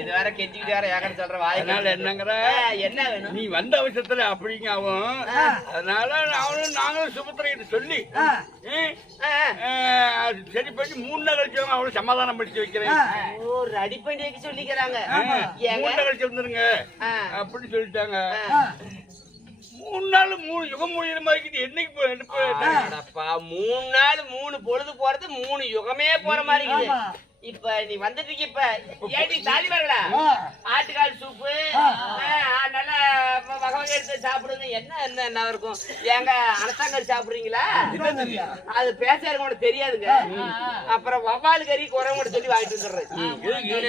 இது வேற கெஞ்சிக்கிட்டு வேற ஏகர் சொல்ற வாய்னால என்னங்கற என்ன வேணும் நீ வந்த அவசரத்துல அப்படிங்க ஆகும். அதனால நாங்களும் சுபத்திரைகிட்ட சொல்லி சரி பண்ணி 3 நாள் கழிச்சு அவளும் சமாதானம் படிச்சு வைக்கிறேன். ஒரு அடி பண்ணி வைக்க சொல்லிக்கிறாங்க. 3 நாள் கழிச்சு வந்துருங்க அப்படின்னு சொல்லிட்டாங்க. 3 நாள் 3 யுகம் முடிகிற மாதிரி என்னைக்கு 3 நாள் 3 பொழுது போறது 3 யுகமே போற மாதிரி இருக்குது. இப்ப நீ வந்துட்டீங்க. இப்ப ஏடி தாலி வரல ஆட்டுக்கால் சூப்பு நல்லா வகை வகை எடுத்து சாப்பிடுங்க. என்ன இருக்கும்? ஏங்க அனத்தாங்கறி சாப்பிடுறீங்களா? அது பேசாரு உனக்கு தெரியாதுங்க. அப்புறம் வவ்வால் கறி குறவங்க சொல்லி வாங்கிட்டு வந்துடுறேன்.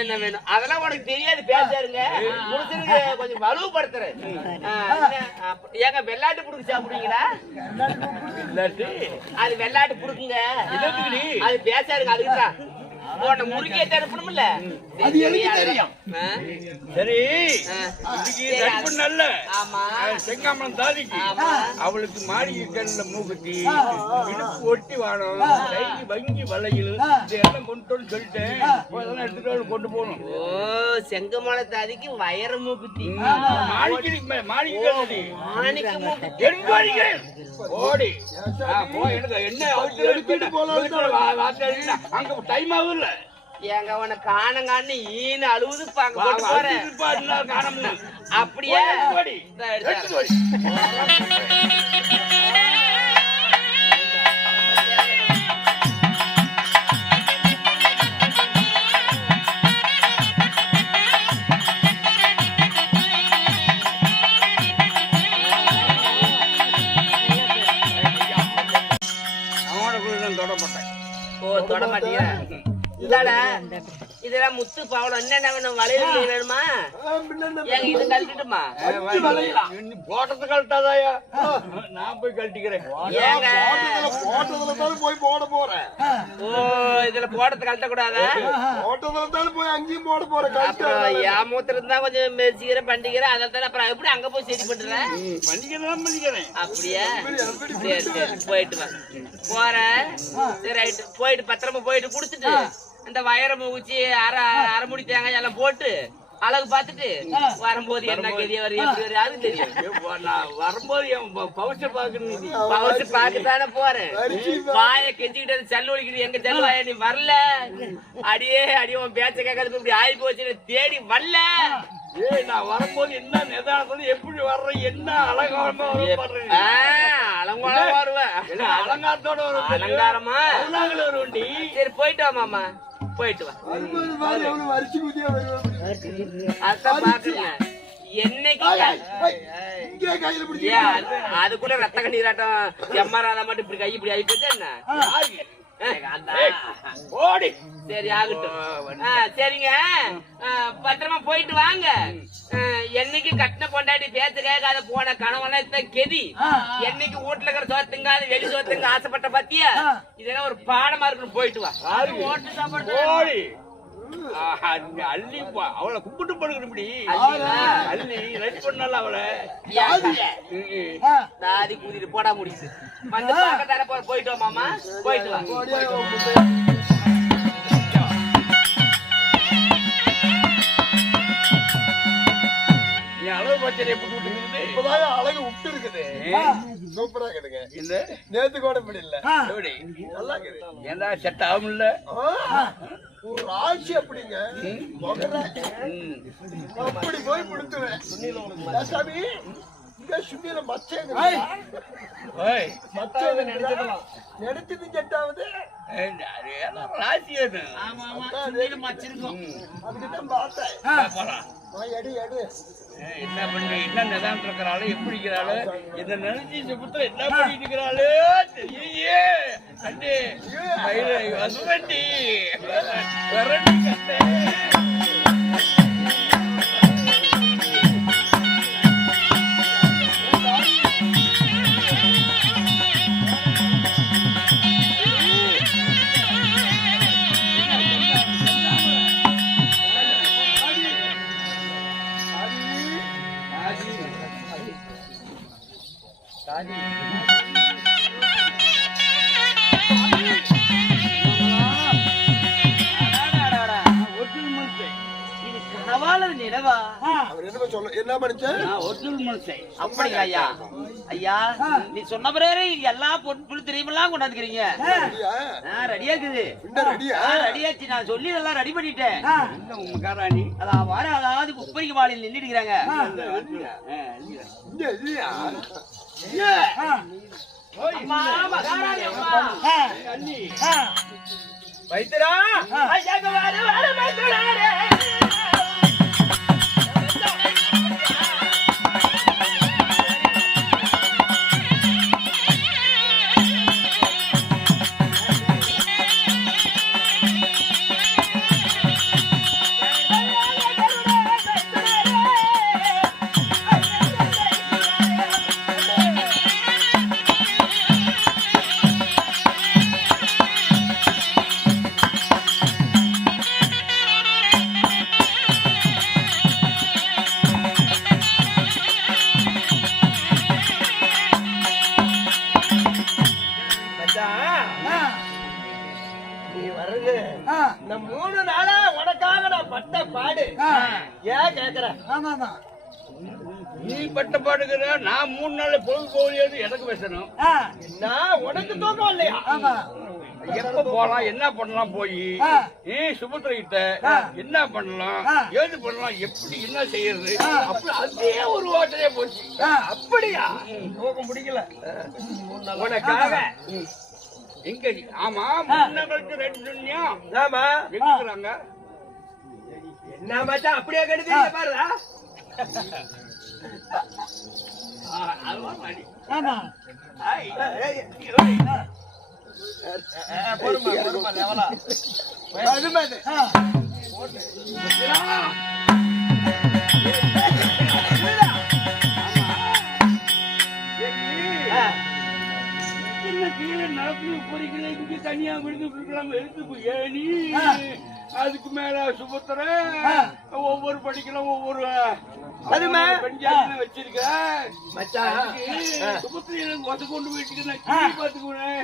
என்ன வேணும் அதெல்லாம் உனக்கு தெரியாது. பேசாருங்க முடிச்சிருங்க. கொஞ்சம் வலுப்படுத்துறேன். ஏங்க வெள்ளாட்டு புடுக்கு சாப்பிடுறீங்களா? அது வெள்ளாட்டு புடுக்குங்க. அது பேசாருங்க. அதுக்குதான் முருகே தடுப்பணும்ல. அது எனக்கு தெரியும். சரி நல்ல செங்காமலம் தாதிக்கு அவளுக்கு மாளிகை கண்ணுல மூக்குத்தி இடுப்பு ஒட்டி வாடும் கைக்கு வங்கி வளையில் இதெல்லாம் கொண்டு சொல்லிட்டேன். அதெல்லாம் எடுத்துட்டு கொண்டு போகணும். ஓ செங்கமல தாதிக்கு வயர மூக்குத்தி மாளிகை ஓடி என்ன எடுத்துட்டு போலாம். அங்க டைம் ஆகுது. எங்க அவனை காணங்கான்னு ஈன அழுவுது அப்படியே தொடப்பட்டேன். ஓ தொட மாட்டீங்க. இதெல்லாம் முத்து பாவம் என்னென்ன வேணும்? வளையல் வேணுமா? ஏங்க இது கழட்டிட்டுமா? போட்டது கழட்டாதாயா? நான் போய் கழட்டிக்கிறேன். ஏங்க போய் போட போறேன். ஓ இதுல போட்டது கழட்ட கூடாதா? போட்டதுல போய் அங்கேயும் போட போறேன். அப்புறம் என் மூத்திரம் தான் கொஞ்சம் மெரிச்சிக்கிறேன் பண்ணிக்கிறேன். அதை தானே அப்புறம் எப்படி அங்க போய் சரி பண்றேன்? பண்ணிக்கிறேன். அப்படியே சரி சரி போயிட்டு வா. போறேன். சரி ரைட்டு போயிட்டு பத்திரமா போயிட்டு குடுத்துட்டு இந்த வயரை மூச்சு அரை முடி தேங்காய் எல்லாம் போட்டு அழகு பார்த்துட்டு வரும்போது என்ன கெதிய வரும் அது தெரியும். வரும்போது பவுச பாக்கத்தானே போறேன். வாய கெஞ்சிக்கிட்டு சல்லு ஒழிக்கிட்டு எங்க செல்லு வாய நீ வரல. அடியே உன் பேச்ச கேட்காது இப்படி ஆகி போச்சு தேடி வரல. நான் வரும்போது என்ன நிதானத்துல எப்படி வர்றேன்? என்ன அலங்காரமா அலங்காரம் வருவேன். அலங்காரத்தோட வரும். அலங்காரமா வருவண்டி. சரி போயிட்டு வா மாமா போயிட்டு வா. அது கூட ரத்த கண்ணீராட்டம் எம்ஆர்ஆர் மட்டும் இப்படி கை இப்படி ஆகி போச்சு. என்ன சரி ஆகட்டும். சரிங்க பத்திரமா போயிட்டு வாங்க. என்னைக்கு கட்டின கொண்டாடி பேச்சு கேட்காத போன கணவன் கெதி. என்னைக்கு வீட்டுல இருக்கிற சோத்துங்காது வெளி சோத்துங்க ஆசைப்பட்ட பத்தியா? இதெல்லாம் ஒரு பாடமா இருக்குன்னு போயிட்டு வா. ஓட்டு சாப்பாடு அள்ளிப்பா அவளை கும்பிட்டு படுக்கணும்படி அள்ளி ரைட் பண்ணல அவளை தாதி கூதிட்டு போடா முடிச்சு வந்து தானே போயிட்டு வா மாமா போயிட்டு வா. அளவு பச்சை எப்படி விட்டு இப்பதான் அழகு விட்டு இருக்குது. சூப்பரா இருக்குதுங்க. இந்த நேத்து கூட இப்படி இல்ல நல்லா இருக்குது. ஏன்னா செட் ஆகும்ல ஒரு ராசி அப்படிங்க. அப்படி போய் கொடுத்துவேன் சாமி. இங்க சுண்ணில மச்சம் நெடுத்தது செட்டாவது ராசி அதுக்குதான் பார்த்தேன். எடு எடு என்ன பண்ணி என்ன நிதானம் இருக்கிறாளோ எப்படி இருக்கிறாளோ இந்த நினைச்சு சுபத்துல என்ன பண்ணிட்டு இருக்கிறாளோ தெரியலையே. அண்டி வசுவண்டி வரண்டி கட்டே இது கனவால நிலவா? அவர் என்ன சொல்ல என்ன பண்ணுச்சு? ஒரிஜினல் மனுஷன். அப்படியா ஐயா? ஐயா நீ சொன்ன பிறகு எல்லா பொருள் தெரியுமெல்லாம் கொண்டாந்துக்கிறீங்க. ரெடியா இருக்குது. ரெடியாச்சு. நான் சொல்லி எல்லாம் ரெடி பண்ணிட்டேன். உமக்காராணி அதான் வர அதாவது குப்பரிக்கு வாளில் நின்றுடுறாங்க. வைத்திரா இந்த 3 நாளா உனக்காக நான் பட்ட பாடு ஏன் கேக்குற? நீ பட்ட பாடுகிற நான் 3 நாள்ல பொழுது போலியது எனக்கு பேசணும். நான் உனக்கு தூக்கம் இல்லையா? எப்ப போலாம் என்ன பண்ணலாம் போய் சுபத்திர கிட்ட என்ன பண்ணலாம் ஏது பண்ணலாம் எப்படி என்ன செய்யறது அப்படி அதே ஒரு ஓட்டலே போச்சு. அப்படியா? தூக்கம் பிடிக்கல உனக்காக. எங்க? ஆமா முன்னங்களுக்கு 2 சொன்னியா? ஆமா எங்க என்ன மச்சான் அப்படியே கெடுத்து பாருடா. ஆமா பொறுமா பொறுமா லெவலா அதுமாது தனியா விழுந்து அதுக்கு மேல சுபத்திர ஒவ்வொரு படிக்கலாம் ஒவ்வொரு வச்சிருக்க கொண்டு போயிட்டு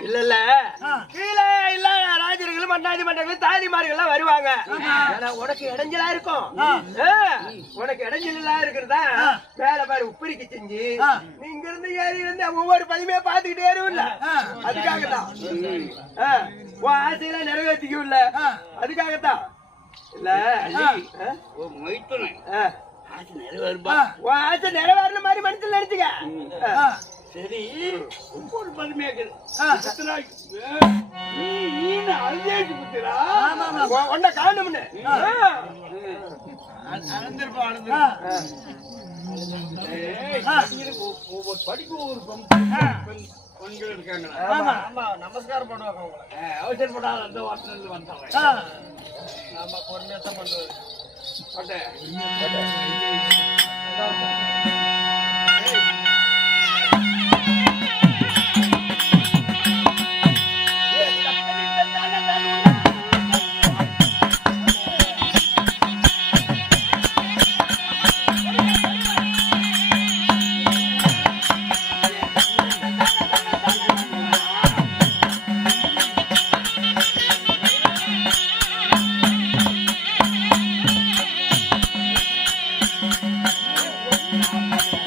இல்ல இல்ல கீழே இல்ல ராஜர்கள் மன்னாதி மன்னர்கள் தாதிமார்கள் வருவாங்க. உனக்கு இடைஞ்சலா இருக்கும். உனக்கு இடைஞ்சலா இருக்கிறதா மேல பாரு உப்பரிக்கு செஞ்சு நீங்க இருந்து ஏறி இருந்து ஒவ்வொரு பதிமையா பாத்துக்கிட்டே ஏறும்ல அதுக்காகத்தான். ஆசையெல்லாம் நிறைவேற்றிக்கும் இல்ல அதுக்காகத்தான். இல்ல நிறைவேற மாதிரி மனசுல நினைச்சுக்க. சரி ஒவ்வொரு பதுமையா ஒன்ன காணும்னு ஒவ்வொரு படிப்பு ஒவ்வொரு பெண்கள் இருக்காங்களா? நமஸ்காரம் பண்ணுவாங்க. அவசரப்படாத அந்த வார்த்தை வந்தாங்க. ஆமா பொறுமையா தான் பண்ணுவாரு. Thank you.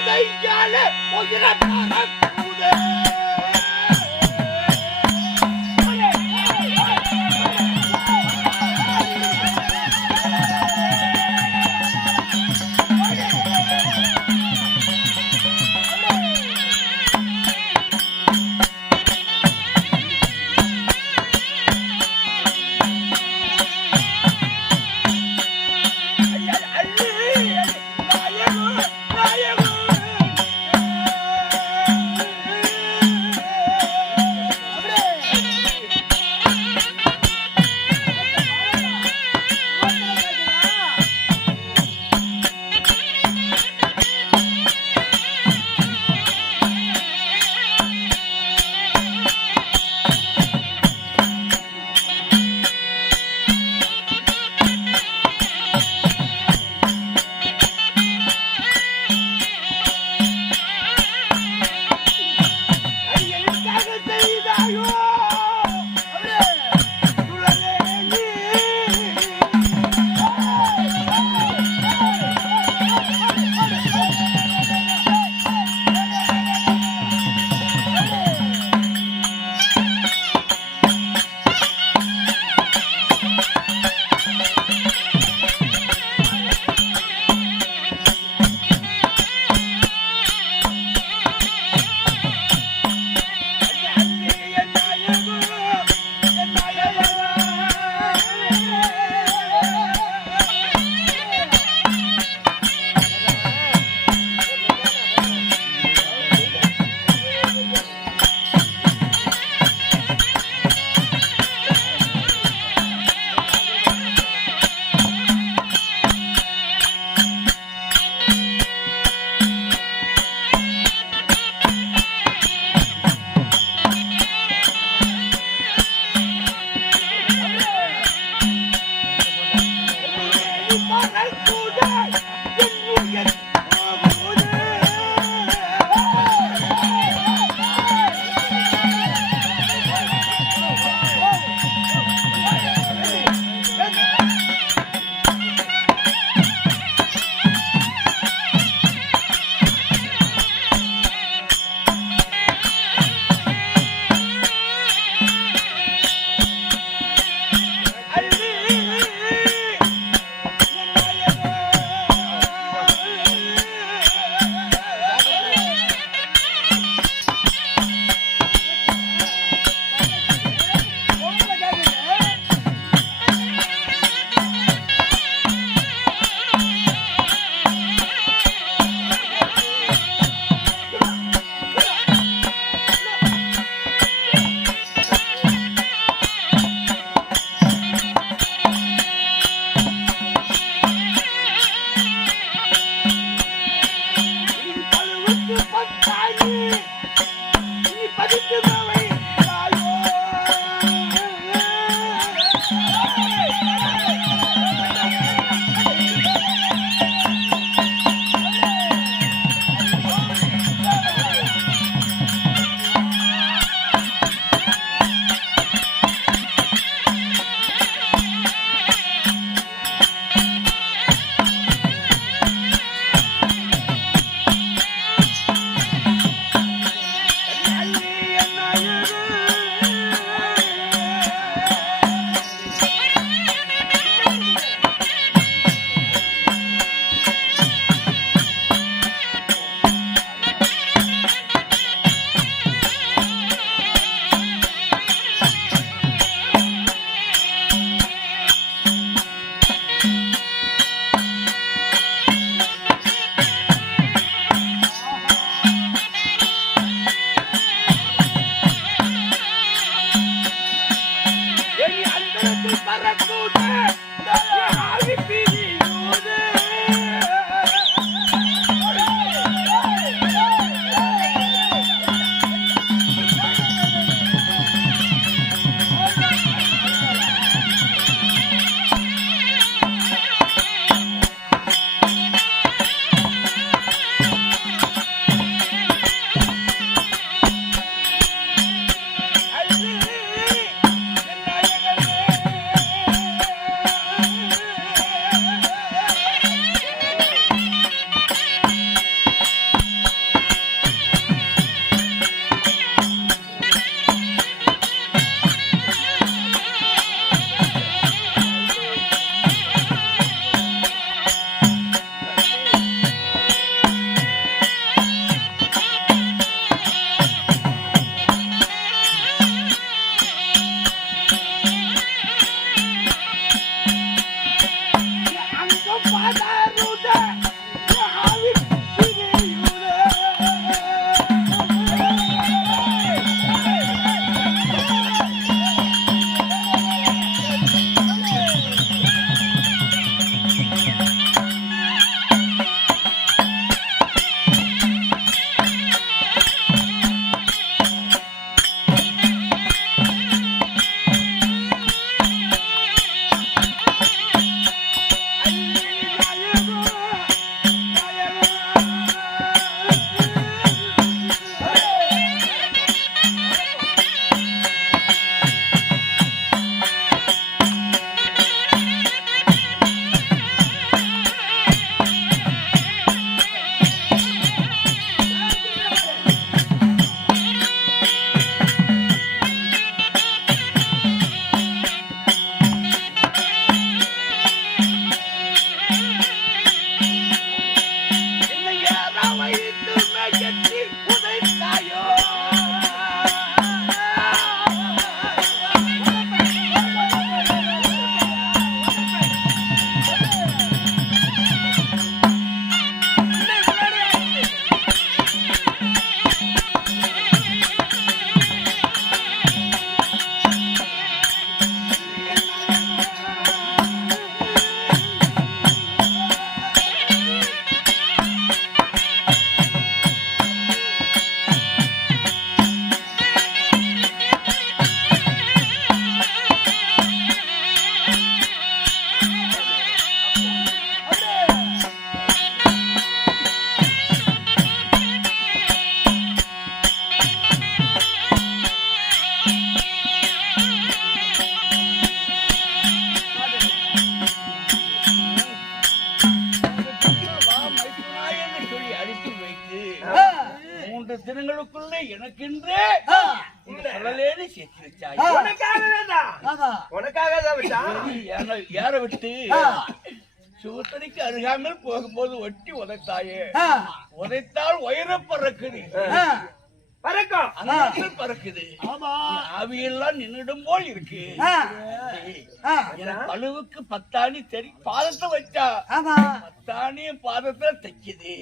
போதையாலே உயிரத்தான கூதே தினங்களுக்குள்ளே எனக்கென்றே இந்த கடலேன்னு சேர்த்து வச்சாய். உனக்காக தான் ஏற விட்டு சூத்தனைக்கு அருகாமல் போகும்போது ஒட்டி உதைத்தாயே. உதைத்தால் உயர பறக்குது, பறக்கும் அந்த பறக்குது. ஆவியெல்லாம் நின்னுடும் போல் இருக்கு. பழுவுக்கு பத்தாணி தெரி பாதத்தை வச்சா பத்தாணியும் பாதத்தை தைக்குது.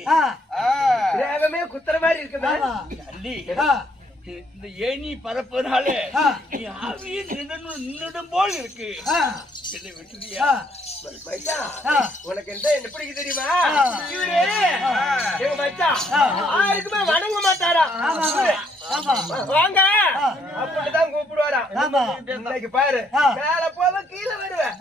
வேகமே குத்துற மாதிரி இருக்குதா? அள்ளி இந்த ஏனி பரப்புனால நீ ஆவியை நின்னுடும் போல் இருக்கு. என்னை விட்டுறியா? உனக்கு என்ன பிடிக்க தெரியுமா? இவரு எங்க மச்சான் யாருக்குமே வணங்க மாட்டாரா? வாங்க அப்படிதான் கூப்பிடுவாரா? இன்னைக்கு பாரு மேல போவ கீழே வருவேன்.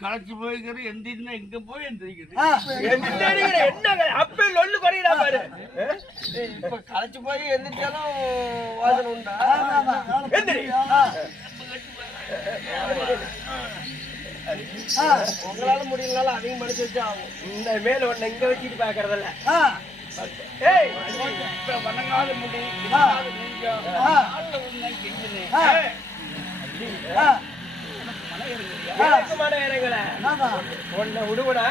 களைச்சு போய்கிற எந்திரினா எங்க போய் எந்திரிக்குது. அப்ப லொல்லு குறையிடா பாரு. இப்ப களைச்சு போய் எந்திரிச்சாலும் வாசனை உண்டா? எந்திரி. உங்களால முடியலனாலும் அதையும் மடிச்சு வச்சு ஆகும். இந்த மேல ஒண்ணு இங்க வச்சுட்டு பாக்குறதில்ல. வணங்காத முடி மன இறங்கல ஒன்ன விடுவடா.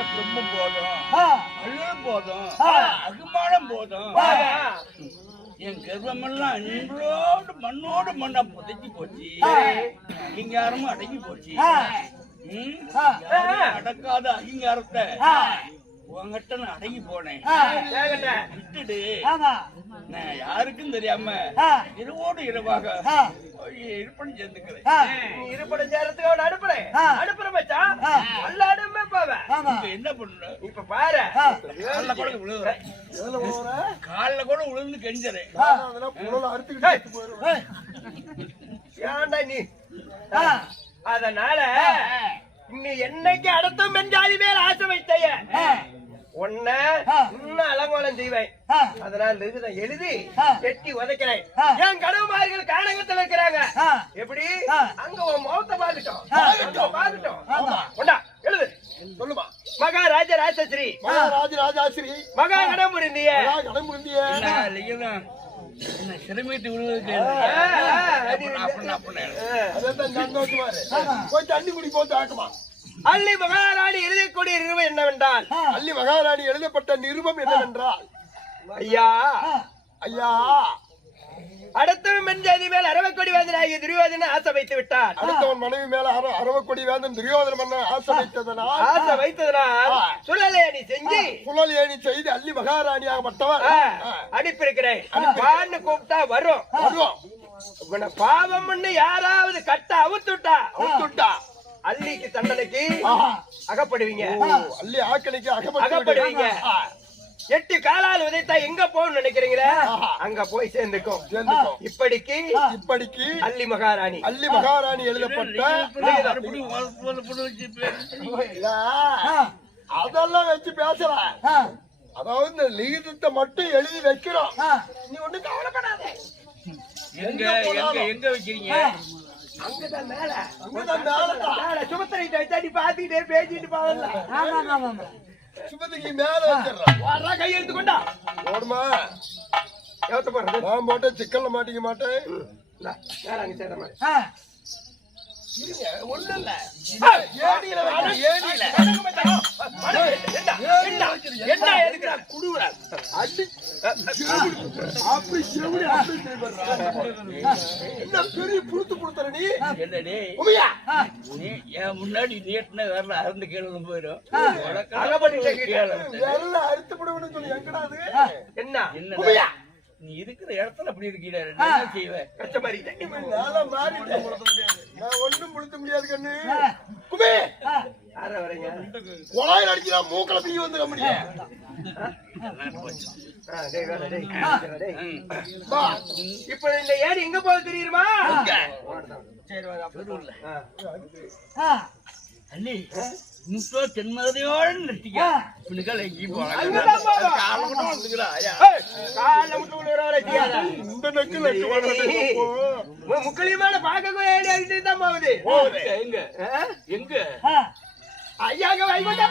போட்ட துன்பம் போதும், அழும் போதும், அகுமானம் போதும். என் கர்வமெல்லாம் அன்றோடு மண்ணோடு மண்ணா புதைச்சி போச்சு. அங்கீகாரமும் அடங்கி போச்சு. அடக்காத அங்கீகாரத்தை உங்ககிட்ட நான் அடங்கி போனேன். விட்டுடு. நான் யாருக்கும் தெரியாம இரவோடு இரவாக இருப்பணி சேர்ந்துக்கிறேன். இருப்பட சேரத்துக்கு அனுப்புற மச்சான். எல்லாருமே போவேன். என்ன பண்ணு இப்ப பாரு, காலில் கூட விழுதுறேன். காலில் கூட விழுந்து கெஞ்சறேன். ஏன்டா நீ? அதனால நீ என்னைக்கு அடுத்தும் பெண் ஜாதி மேல ஆசை வைத்தைய உன்ன இன்னும் அலங்கோலம் செய்வேன். அதனால எழுதி எட்டி உதைக்கிறேன். என் கனவுமார்கள் காணகத்தில் இருக்கிறாங்க. எப்படி அங்க உன் முகத்தை பாக்கட்டும். எழுது சொல்லுமா. மகாராஜ ராஜஸ்ரீ, மகாராஜ ராஜாஸ்ரீ, மகா கடம்புருந்திய சிறுமீட்டு விழுவது போய் தண்ணி குடி போட்டு ஆக்குமா. அள்ளி மகாராணி எழுதக்கூடிய நிருபம் என்னவென்றால், அள்ளி மகாராணி எழுதப்பட்ட நிருபம் என்னவென்றால், ஐயா ஐயா அடுத்தவன் பெண் ஜாதி மேல் அரவக்கொடி வேந்தனாகிய துரியோதன ஆசை வைத்து விட்டார். அடுத்தவன் மனைவி மேல அரவக்கொடி வேந்தன் துரியோதன மன்ன ஆசை வைத்ததனால் சுழலேணி செஞ்சு சுழலேணி செய்து அள்ளி மகாராணியாகப்பட்டவர் அனுப்பியிருக்கிறேன். கூப்பிட்டா வரும். பாவம் யாராவது கட்ட அவுத்துட்டா அள்ளிக்கு தண்டனைக்கு அகப்படுவீங்க. அள்ளி ஆக்கணிக்கு அகப்படுவீங்க. 8 காலால் உதைத்தா எங்க போகணும்னு நினைக்கிறீங்களா? அங்க போய் சேர்ந்துக்கும். இப்படிக்கு அள்ளி மகாராணி எழுதப்பட்ட அதெல்லாம் வச்சு பேசல. அதாவது இந்த லிகிதத்தை மட்டும் எழுதி வைக்கிறோம். நீ ஒண்ணு கவலைப்படாத. எங்க வைக்கிறீங்க? அங்கதான் மேல சுமத்திரைட்டு வச்சா நீ பாத்துக்கிட்டே பேசிட்டு போகல. சுமதிக்கு மேல வச்சிடறேன். கை எடுத்து கொண்டா ஓடுமா. ஏத்த போறது நான் போட்டேன், சிக்கல்ல மாட்டிக்க மாட்டேன். ஒண்ணு இல்ல. என்ன எதுக்குறா குடுவுற அப்படி செவிடி என்ன பெரிய புடுத்து புடுத்துற நீ. நீ என் முன்னாடி நீட்டின வேற அறுந்து கேள்வி போயிடும். வேற அறுத்து விடுவேன்னு சொல்லி எங்கடா அது என்ன என்ன நீ இருக்கிற இடத்துல அப்படி இருக்கிற என்ன செய்வேன்? நான் ஒண்ணும் புடுத்த முடியாது கண்ணு. குமே கொலாயில் அடிக்கிறா மூக்கல பிடி வந்துட முடியும். இப்ப இந்த ஏரி எங்க போக தெரியுமா? அண்ணி முட்டோ தென்மதையோடு நிறுத்திக்க. பிள்ளைகள் எங்கேயும் போறாங்க. முக்கியமான பார்க்க தான் போகுது. எங்க எங்க ஐயாக வைகுண்ட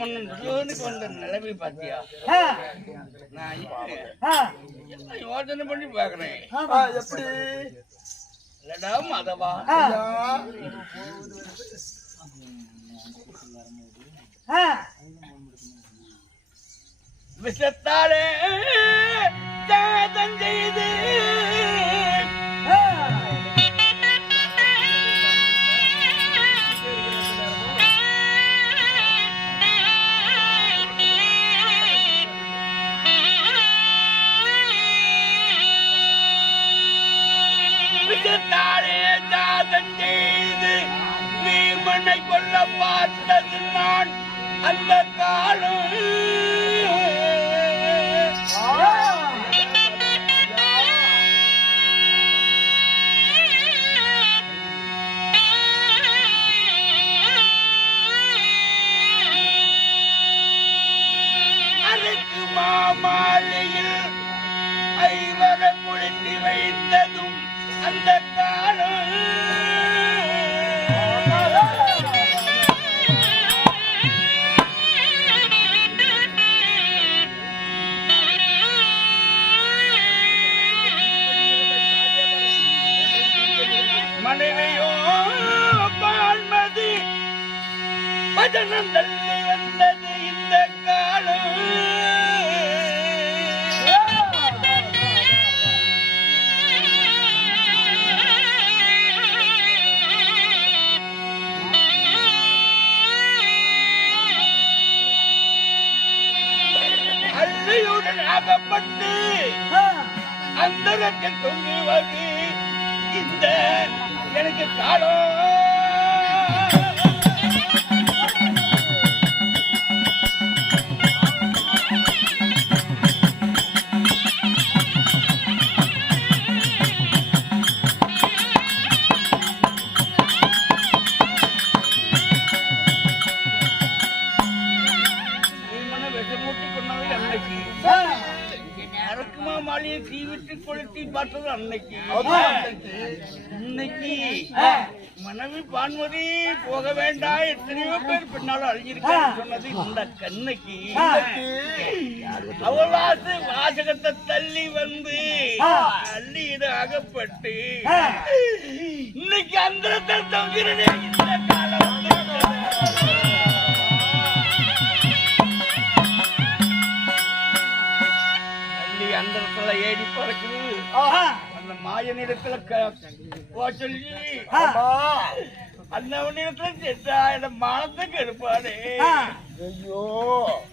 மன்னனுக்கு வந்த நிலைமை பாத்தியா? நான் எல்லாம் யோசனை பண்ணி பாக்குறேன். எப்படி இல்லடா மாதவா, விஷத்தாலே தாதம் செய்து விஷத்தாலே தாதம் செய்து வீமனை கொல்ல பார்த்தது நான் அந்த காலம். அதுக்கு மாமாலையில் ஐவர குளித்து வைத்ததும் அந்த காலம். மனைவியோ பான்மதி பஜனம் தள்ளி வந்தது இந்த காலம். அள்ளியுடன் அகப்பட்டு அந்தரத்தில் தொங்குவது இந்த எனக்கு காலம். விஷமூட்டி கொண்டது அன்னைக்கு, அரக்குமா மாளிகை தீவிட்டு கொளுத்தி பார்த்தது அன்னைக்கு. இன்னைக்கு மனைவி பான்மதி போக வேண்டாம், எத்தனையோ பேர் பின்னாலும் அழிஞ்சிருக்கான்னு சொன்னது இந்த கண்ணைக்கு. அவள் வாசகத்தை தள்ளி வந்து அள்ளி இது அகப்பட்டு இன்னைக்கு அந்த தங்கிறதே இந்த காலம். அந்த இடத்துல ஏடி பறக்குது, அந்த மாயனிடத்துல சொல்லி அந்த இடத்துல செத்தா மானத்துக்கு எடுப்பானே. ஐயோ